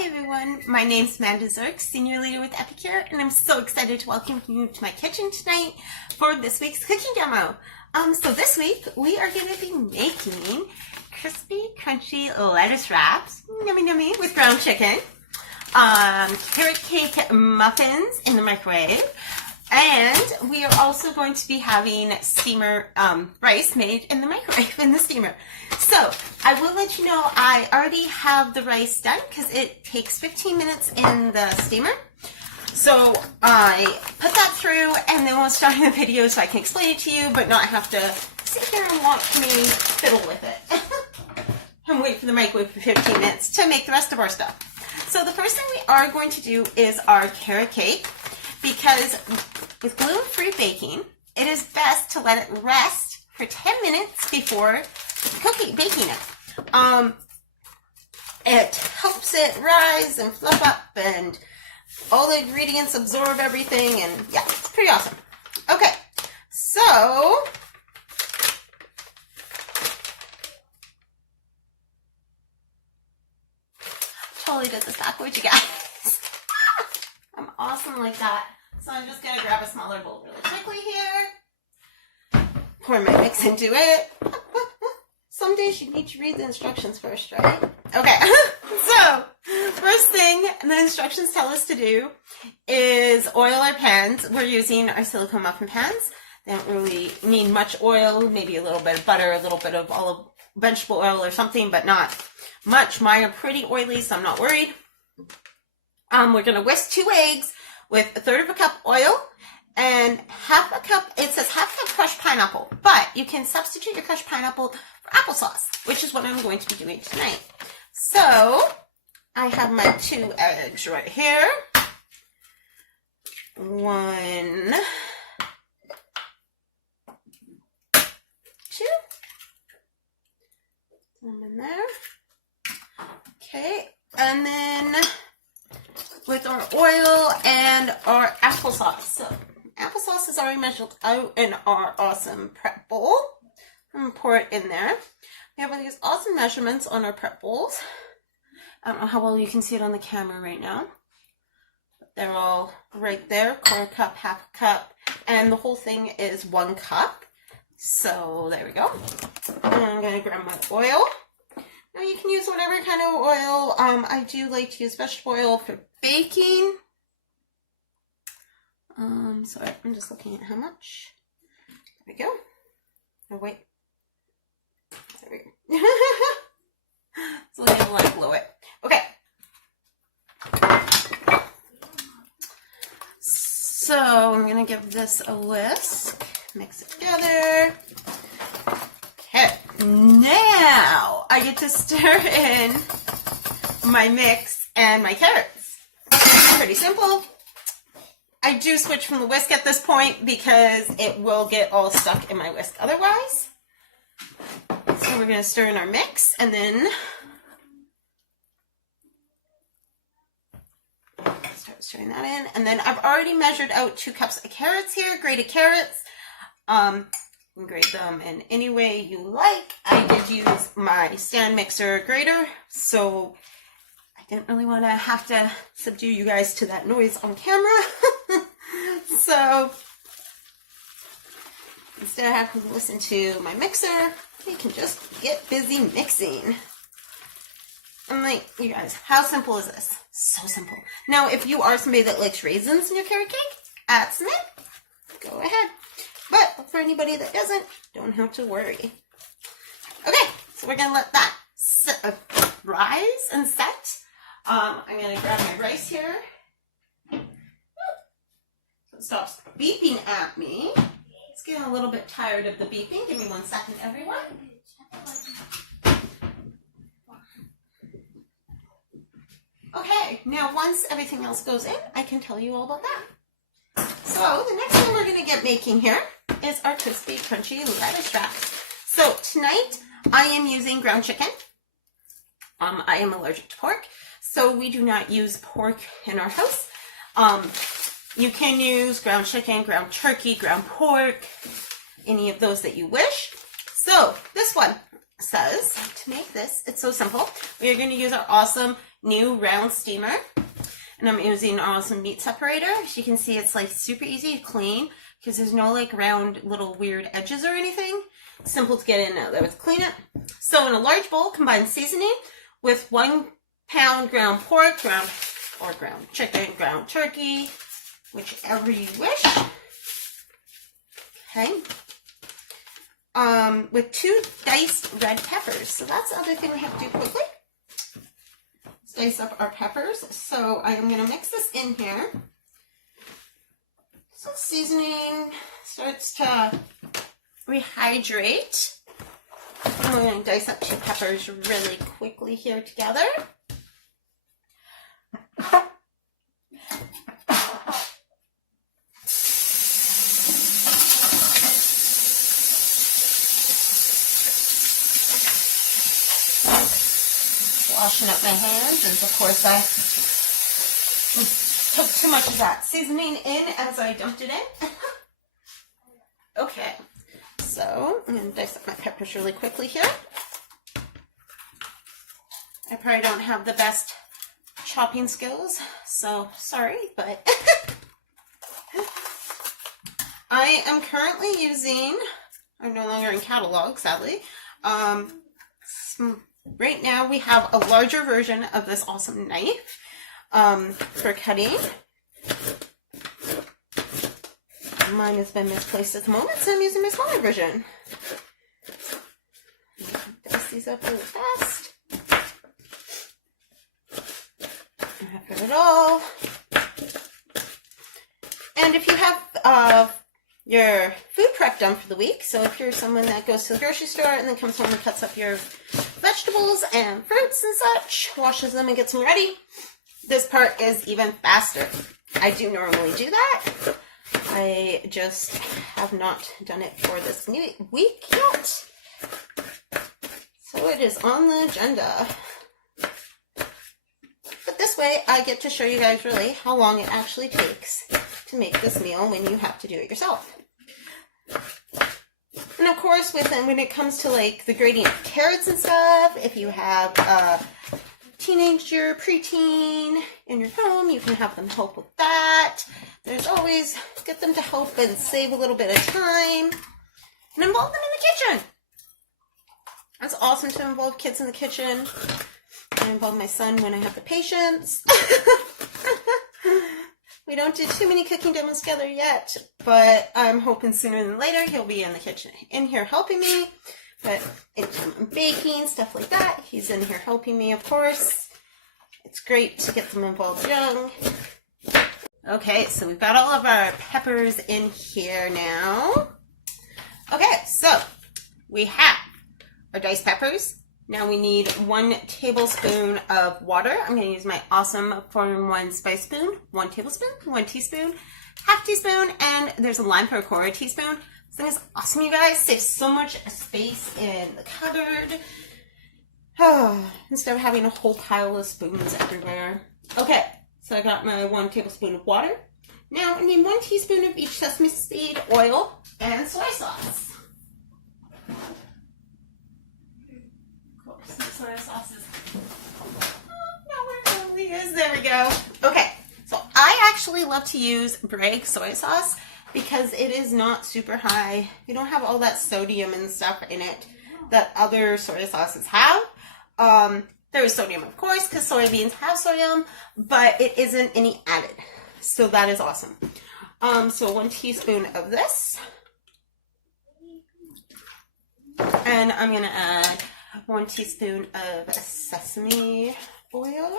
Hi everyone, my name's Amanda Zirk, Senior Leader with Epicure, and I'm so excited to welcome you to my kitchen tonight for this week's cooking demo. So this week we are going to be making crispy, crunchy lettuce wraps, yummy with ground chicken, carrot cake muffins in the microwave, and we are also going to be having steamer rice made in the microwave in the steamer. So I will let you know I already have the rice done because it takes 15 minutes in the steamer. So I put that through and then we'll start the video so I can explain it to you but not have to sit here and watch me fiddle with it and wait for the microwave for 15 minutes to make the rest of our stuff. So the first thing we are going to do is our carrot cake, because with gluten-free baking, it is best to let it rest for 10 minutes before baking it. It helps it rise and fluff up and all the ingredients absorb everything, and yeah, it's pretty awesome. Okay, so totally did this backwards, you guys. I'm awesome like that. So I'm just gonna grab a smaller bowl really quickly here. Pour my mix into it. Some days you need to read the instructions first, right? Okay, so first thing the instructions tell us to do is oil our pans. We're using our silicone muffin pans. They don't really need much oil, maybe a little bit of butter, a little bit of vegetable oil or something, but not much. Mine are pretty oily, so I'm not worried. We're gonna whisk 2 eggs with 1/3 cup oil and 1/2 cup, it says 1/2 cup crushed pineapple, but you can substitute your crushed pineapple for applesauce, which is what I'm going to be doing tonight. So I have my 2 eggs right here. 1, 2. Them in there. Okay, and then with our oil and our applesauce. So applesauce is already measured out in our awesome prep bowl. I'm going to pour it in there. We have these awesome measurements on our prep bowls. I don't know how well you can see it on the camera right now. But they're all right there. 1/4 cup, 1/2 cup, and the whole thing is 1 cup. So there we go. And I'm going to grab my oil. Now you can use whatever kind of oil. I do like to use vegetable oil for baking. So I'm just looking at how much. There we go. Oh wait. There we go. So let me like blow it. Okay. So I'm gonna give this a whisk. Mix it together. Okay. Now I get to stir in my mix and my carrots. Pretty simple. I do switch from the whisk at this point because it will get all stuck in my whisk otherwise. So we're going to stir in our mix and then start stirring that in. And then I've already measured out 2 cups of carrots here, grated carrots. You can grate them in any way you like. I did use my stand mixer grater, so I didn't really want to have to subdue you guys to that noise on camera. So instead of having to listen to my mixer, we can just get busy mixing. I'm like, you guys, how simple is this? So simple. Now, if you are somebody that likes raisins in your carrot cake, add some in. Go ahead. But for anybody that doesn't, don't have to worry. Okay, so we're going to let that rise and set. I'm going to grab my rice here. So it stops beeping at me. It's getting a little bit tired of the beeping. Give me 1 second, everyone. Okay, now once everything else goes in, I can tell you all about that. So the next thing we're going to get making here is our crispy, crunchy lettuce wraps. So tonight I am using ground chicken. I am allergic to pork, so we do not use pork in our house. You can use ground chicken, ground turkey, ground pork, any of those that you wish. So this one says to make this, it's so simple. We are going to use our awesome new round steamer. And I'm using an awesome meat separator. As you can see, it's like super easy to clean because there's no like round little weird edges or anything. Simple to get in and out there with clean it. So in a large bowl, combine seasoning with 1 pound ground pork, ground chicken, ground turkey, whichever you wish. Okay. With 2 diced red peppers. So that's the other thing we have to do quickly. Let's dice up our peppers. So I am going to mix this in here. So seasoning starts to rehydrate. I'm going to dice up 2 peppers really quickly here together. Washing up my hands, and of course I took too much of that seasoning in as I dumped it in. Okay, so I'm going to dice up my peppers really quickly here. I probably don't have the best chopping skills, so sorry, but I am currently using, I'm no longer in catalog, sadly, right now we have a larger version of this awesome knife for cutting. Mine has been misplaced at the moment, so I'm using my smaller version. Dice these up really fast. After it all. And if you have your food prep done for the week, so if you're someone that goes to the grocery store and then comes home and cuts up your vegetables and fruits and such, washes them and gets them ready, this part is even faster. I do normally do that. I just have not done it for this week yet. So it is on the agenda. But this way I get to show you guys really how long it actually takes to make this meal when you have to do it yourself. And of course, when it comes to like the grating of carrots and stuff, if you have a teenager, preteen in your home, you can have them help with that. There's always, get them to help and save a little bit of time and involve them in the kitchen. It's awesome to involve kids in the kitchen. I involve my son when I have the patience. We don't do too many cooking demos together yet, but I'm hoping sooner than later he'll be in the kitchen, in here helping me. But anytime I'm baking, stuff like that, he's in here helping me, of course. It's great to get them involved young. Okay, so we've got all of our peppers in here now. Okay, so we have our diced peppers. Now we need 1 tablespoon of water. I'm going to use my awesome 4-in-1 spice spoon. 1 tablespoon, 1 teaspoon, half teaspoon, and there's a lime for a 1/4 teaspoon. This thing is awesome, you guys. Saves so much space in the cupboard. Instead of having a whole pile of spoons everywhere. Okay, so I got my 1 tablespoon of water. Now I need 1 teaspoon of each sesame seed oil and soy sauce. Soy sauce is nowhere really is. There we go. Okay, so I actually love to use Bragg soy sauce because it is not super high. You don't have all that sodium and stuff in it that other soy sauces have. There is sodium, of course, because soybeans have sodium, but it isn't any added. So that is awesome. So 1 teaspoon of this. And I'm going to add 1 teaspoon of sesame oil.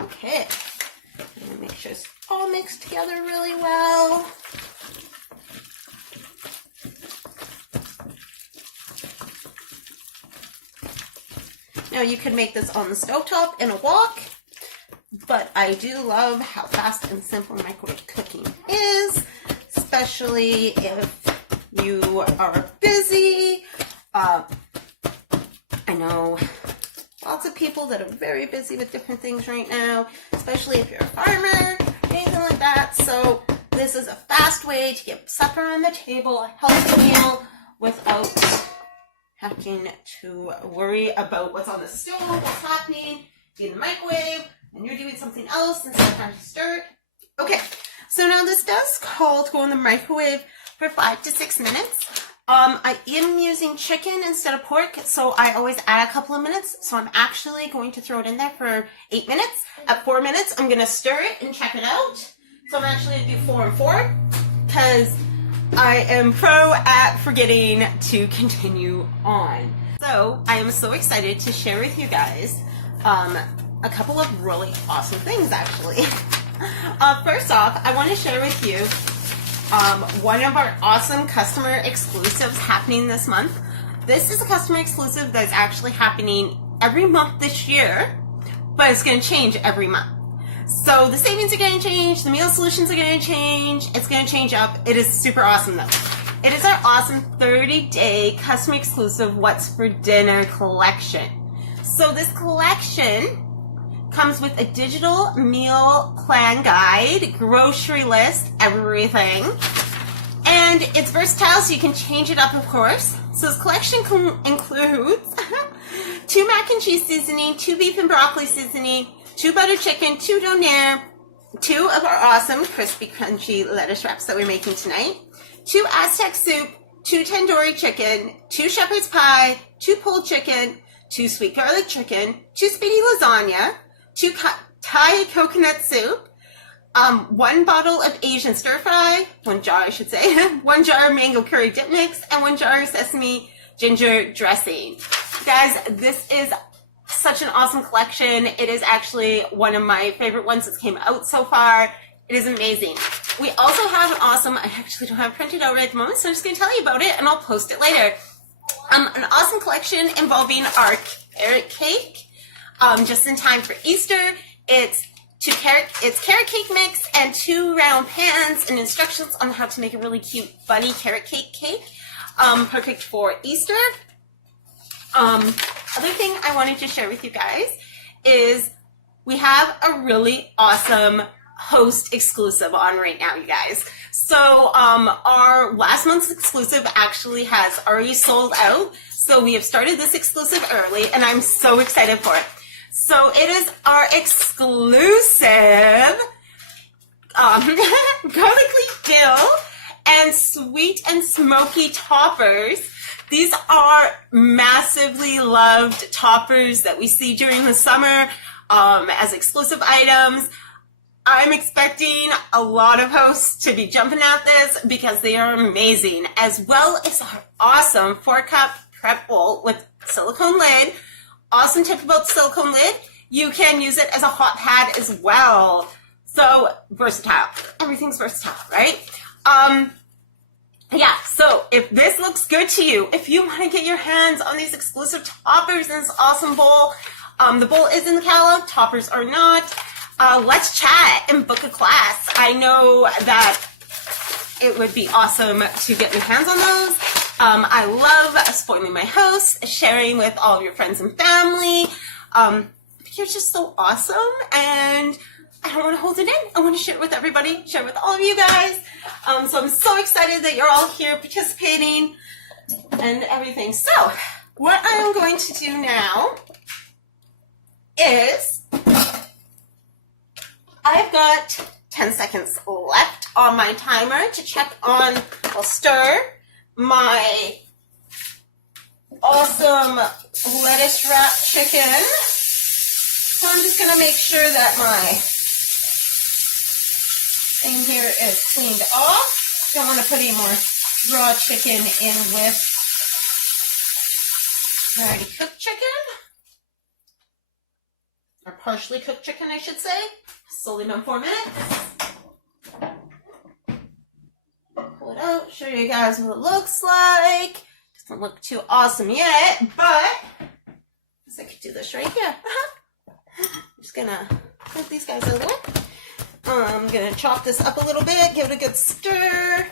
Okay. I'm going to make sure it's all mixed together really well. Now you could make this on the stovetop in a wok, but I do love how fast and simple microwave cooking is, especially if you are busy. I know lots of people that are very busy with different things right now, especially if you're a farmer, anything like that. So this is a fast way to get supper on the table, a healthy meal without having to worry about what's on the stove, what's happening, be in the microwave, and you're doing something else instead of trying to stir it. Okay, so now this does call to go in the microwave for 5 to 6 minutes. I am using chicken instead of pork, so I always add a couple of minutes. So I'm actually going to throw it in there for 8 minutes. At 4 minutes, I'm going to stir it and check it out. So I'm actually going to do 4 and 4 because I am pro at forgetting to continue on. So I am so excited to share with you guys a couple of really awesome things, actually. First off, I want to share with you one of our awesome customer exclusives happening this month. This is a customer exclusive that's actually happening every month this year, but it's going to change every month. So the savings are going to change, the meal solutions are going to change, it's going to change up. It is super awesome though. It is our awesome 30-day customer exclusive What's for Dinner collection. So this collection comes with a digital meal plan guide, grocery list, everything. And it's versatile, so you can change it up, of course. So this collection includes 2 mac and cheese seasoning, 2 beef and broccoli seasoning, 2 butter chicken, 2 donair, 2 of our awesome crispy crunchy lettuce wraps that we're making tonight, 2 Aztec soup, 2 tandoori chicken, 2 shepherd's pie, 2 pulled chicken, 2 sweet garlic chicken, 2 speedy lasagna, 2 Thai coconut soup, 1 bottle of Asian stir fry, 1 jar I should say, 1 jar of mango curry dip mix, and 1 jar of sesame ginger dressing. Guys, this is such an awesome collection. It is actually one of my favorite ones that's came out so far. It is amazing. We also have an awesome, I actually don't have it printed out right at the moment, so I'm just going to tell you about it and I'll post it later. An awesome collection involving our carrot cake, just in time for Easter. It's carrot cake mix and 2 round pans and instructions on how to make a really cute bunny carrot cake. Perfect for Easter. Other thing I wanted to share with you guys is we have a really awesome host exclusive on right now, you guys. So our last month's exclusive actually has already sold out. So we have started this exclusive early and I'm so excited for it. So it is our exclusive garlic dill and sweet and smoky toppers. These are massively loved toppers that we see during the summer as exclusive items. I'm expecting a lot of hosts to be jumping at this because they are amazing, as well as our awesome 4-cup prep bowl with silicone lid. Awesome tip about silicone lid, you can use it as a hot pad as well. So versatile. Everything's versatile, right? Yeah, so if this looks good to you, if you want to get your hands on these exclusive toppers in this awesome bowl, the bowl is in the catalog, toppers are not. Let's chat and book a class. I know that it would be awesome to get your hands on those. I love spoiling my hosts, sharing with all of your friends and family. You're just so awesome, and I don't want to hold it in. I want to share it with everybody, share it with all of you guys. So I'm so excited that you're all here participating and everything. So what I am going to do now is I've got 10 seconds left on my timer to check on, I'll stir my awesome lettuce wrap chicken. So I'm just going to make sure that my thing here is cleaned off. Don't want to put any more raw chicken in with already cooked chicken. Or partially cooked chicken, I should say. Slowly done 4 minutes. Pull it out, show you guys what it looks like. Doesn't look too awesome yet, but I guess I could do this right here. I'm just gonna put these guys out of the way. I'm gonna chop this up a little bit, give it a good stir.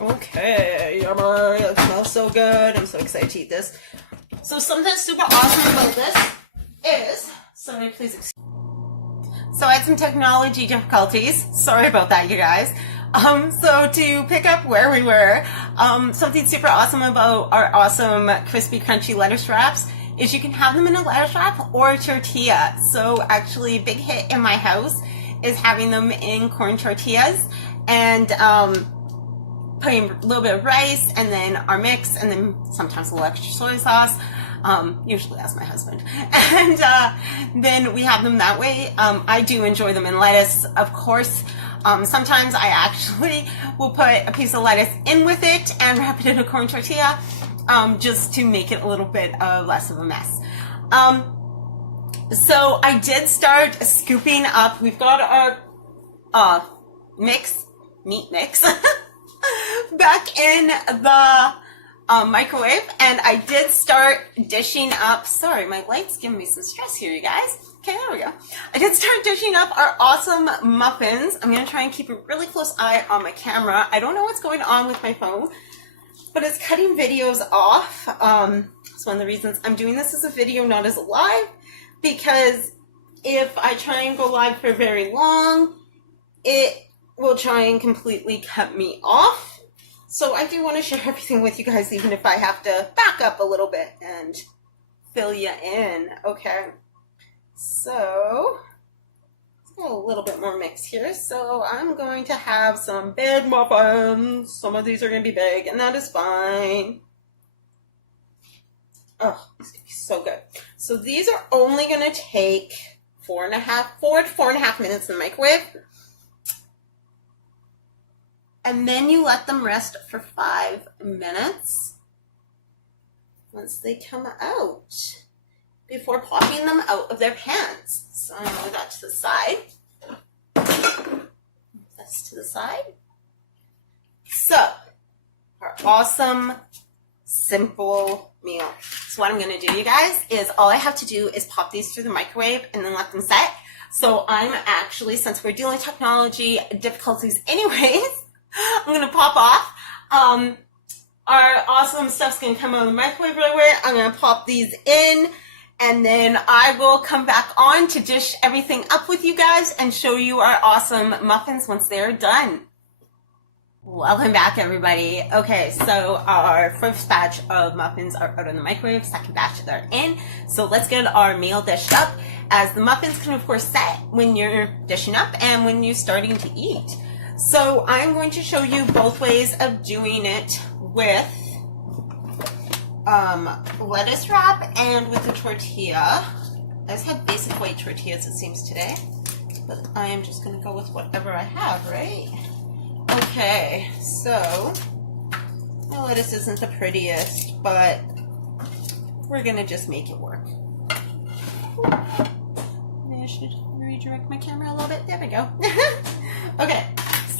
Okay, yummy. It smells so good. I'm so excited to eat this. So something super awesome about this is, sorry, please excuse me. had some technology difficulties. Sorry about that, you guys. So to pick up where we were, something super awesome about our awesome crispy crunchy lettuce wraps is you can have them in a lettuce wrap or a tortilla. So actually, big hit in my house is having them in corn tortillas and putting a little bit of rice and then our mix and then sometimes a little extra soy sauce. Usually that's my husband. And then we have them that way. I do enjoy them in lettuce, of course. Sometimes I actually will put a piece of lettuce in with it and wrap it in a corn tortilla, just to make it a little bit less of a mess. So I did start scooping up. We've got our meat mix, back in the microwave, and I did start dishing up. Sorry, my light's giving me some stress here, you guys. Okay, there we go. I did start dishing up our awesome muffins. I'm going to try and keep a really close eye on my camera. I don't know what's going on with my phone, but it's cutting videos off. It's one of the reasons I'm doing this as a video, not as a live, because if I try and go live for very long, it will try and completely cut me off. So I do want to share everything with you guys, even if I have to back up a little bit and fill you in. Okay. So, let's get a little bit more mix here. So I'm going to have some big muffins. Some of these are going to be big, and that is fine. Oh, it's going to be so good. So these are only going to take 4 to 4.5 minutes in the microwave. And then you let them rest for 5 minutes once they come out, before popping them out of their pans. So I'm going to move that to the side. That's to the side. So, our awesome, simple meal. So what I'm going to do, you guys, is all I have to do is pop these through the microwave and then let them set. So I'm actually, since we're dealing with technology difficulties anyways, I'm going to pop off. Our awesome stuff's going to come out of the microwave right away. I'm going to pop these in, and then I will come back on to dish everything up with you guys and show you our awesome muffins once they're done. Welcome back, everybody. Okay, so our first batch of muffins are out of the microwave, second batch they're in. So let's get our meal dished up, as the muffins can of course set when you're dishing up and when you're starting to eat. So I'm going to show you both ways of doing it with lettuce wrap and with the tortilla. I just have basic white tortillas, it seems, today, but I am just going to go with whatever I have, right? Okay, so my lettuce isn't the prettiest, but we're going to just make it work. Maybe I should redirect my camera a little bit. There we go. Okay,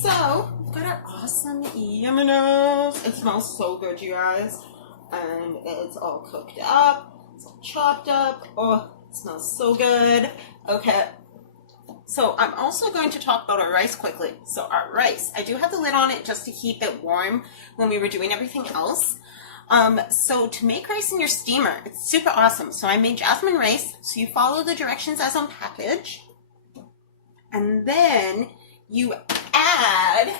so we've got our awesome yumminess. It smells so good, you guys. And it's all cooked up. It's all chopped up. Oh, it smells so good. Okay. So I'm also going to talk about our rice quickly. So our rice, I do have the lid on it just to keep it warm when we were doing everything else. So to make rice in your steamer, it's super awesome. So I made Jasmine Rice. So you follow the directions as on package. And then you add,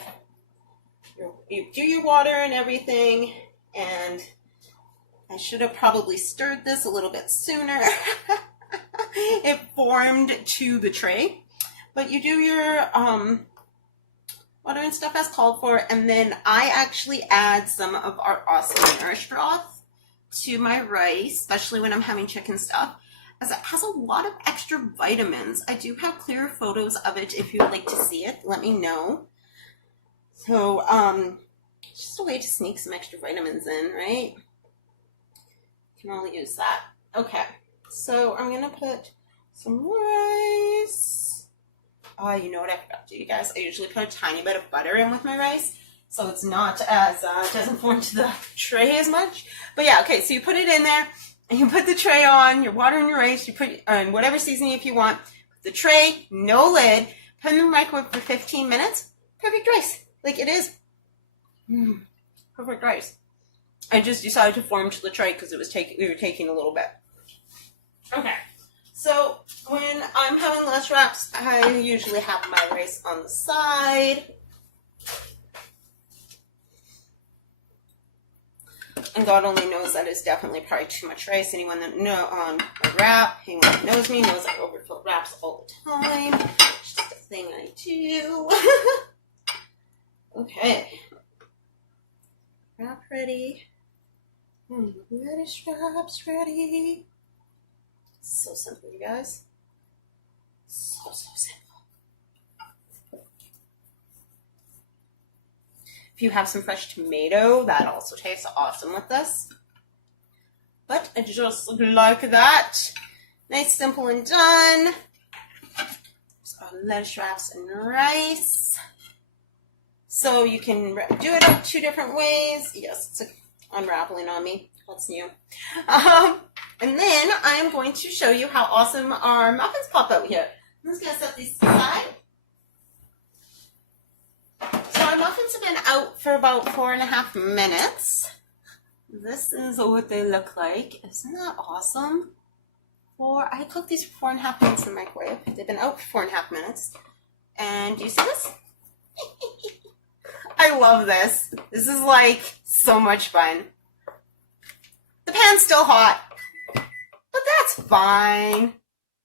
you do your water and everything, and I should have probably stirred this a little bit sooner. It formed to the tray, but you do your water and stuff as called for, and then I actually add some of our awesome nourish broth to my rice, especially when I'm having chicken stuff, as it has a lot of extra vitamins. I do have clearer photos of it. If you would like to see it, let me know. So, it's just a way to sneak some extra vitamins in, right? Can only use that. Okay, so I'm gonna put some rice. Oh, you know what I forgot to do, you guys? I usually put a tiny bit of butter in with my rice, so it's not as, doesn't form to the tray as much. But yeah, okay, so you put it in there, and you put the tray on, your water and your rice, you put on whatever seasoning if you want. Put the tray, no lid, put it in the microwave for 15 minutes. Perfect rice, like it is. Perfect rice. I just decided to form to the tray because it was we were taking a little bit. Okay, So when I'm having lunch wraps, I usually have my rice on the side. And God only knows that is definitely probably too much rice. Anyone that know on my wrap, anyone that knows me knows I overfill wraps all the time. It's just a thing I do. Okay. Wrap ready. Lettuce wraps ready. So simple, you guys. So simple. If you have some fresh tomato, that also tastes awesome with this. But just like that. Nice, simple, and done. So lettuce wraps and rice. So you can do it up 2 different ways. Yes, it's unraveling on me. That's new. And then I'm going to show you how awesome our muffins pop out here. I'm just going to set these aside. So our muffins have been out for about 4.5 minutes. This is what they look like. Isn't that awesome? I cooked these for 4.5 minutes in the microwave. They've been out for 4.5 minutes. And do you see this? I love this. This is like so much fun. The pan's still hot, but that's fine.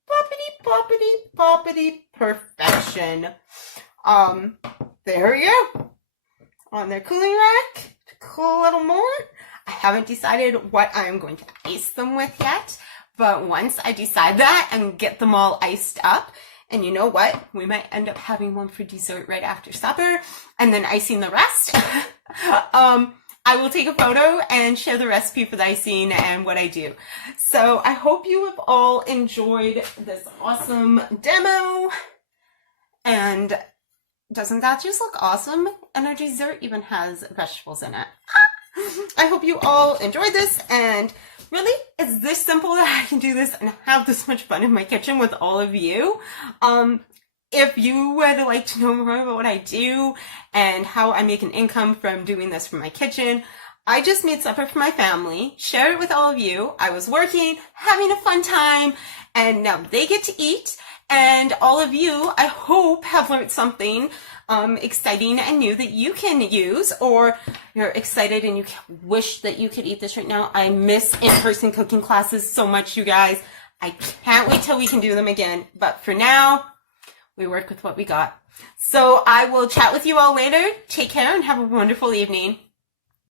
Poppity, poppity, poppity, perfection. There we go. On their cooling rack to cool a little more. I haven't decided what I'm going to ice them with yet, but once I decide that and get them all iced up, and you know what? We might end up having one for dessert right after supper and then icing the rest. I will take a photo and share the recipe for the icing and what I do. So I hope you have all enjoyed this awesome demo. And doesn't that just look awesome? And our dessert even has vegetables in it. I hope you all enjoyed this, and really, it's this simple that I can do this and have this much fun in my kitchen with all of you. If you would like to know more about what I do and how I make an income from doing this from my kitchen, I just made supper for my family, shared it with all of you. I was working, having a fun time, and now they get to eat. And all of you, I hope, have learned something exciting and new that you can use, or you're excited and you wish that you could eat this right now. I miss in-person cooking classes so much, you guys. I can't wait till we can do them again. But for now, we work with what we got. So I will chat with you all later. Take care and have a wonderful evening.